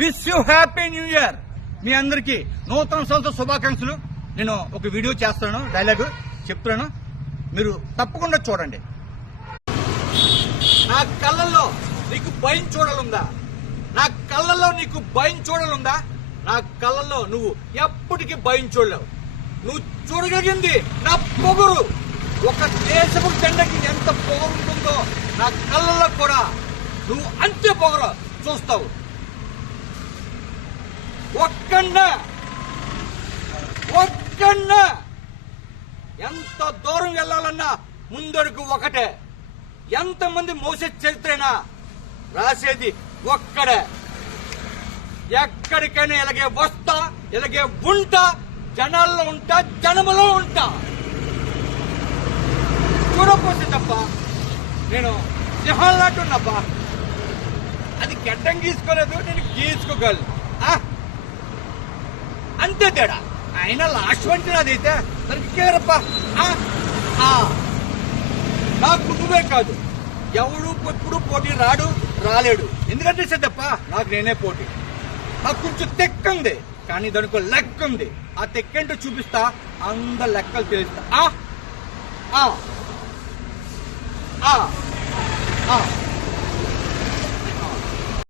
Wish you happy new year. మీ అందరికి నూతన సంవత్సర శుభాకాంక్షలు. నేను ఒక వీడియో చేస్తాను, డైలాగ్ చెప్తున్నాను, మీరు తప్పకుండా చూడండి. నా కళ్ళల్లో నీకు భయం చూడాలందా? నా కళ్ళల్లో నీకు భయం చూడాలందా? నా కళ్ళల్లో నువ్వు ఎప్పటికీ భయం చూడలేవు. నువ్వు చూడగలిగింది నా పొగరు. ఒక దేశపు జెండకి ఎంత పొగరు ఉంటుందో నా కళ్ళల్లో కూడా నువ్వు అంతే పొగరు చూస్తావు. ఒక్కన్నా ఎంత దూరం వెళ్ళాలన్నా ముందడుగు ఒకటే. ఎంతమంది మోసే చరిత్రైనా రాసేది ఒక్కడే. ఎక్కడికైనా ఇలాగే వస్తా, ఇలాగే ఉంటా, జనాల్లో ఉంటా, జనములో ఉంటా. చూడపోతే తప్ప నేను సింహాలాంటున్నప్పా. అది గడ్డం గీసుకోలేదు, నేను గీసుకోగలను. అంతే తేడా. అయినా లాస్ట్ వంటి అదైతే దానికి కేరప్ప. నాకు నువ్వే కాదు, ఎవడు ఎప్పుడు పోటీ రాలేడు. ఎందుకంటే సిద్ధప్ప నాకు నేనే పోటీ. నాకు కొంచెం తెక్కుంది, కానీ దానికి లెక్క ఉంది. ఆ తెక్కేంటో చూపిస్తా, అందరు లెక్కలు తెలుస్తా.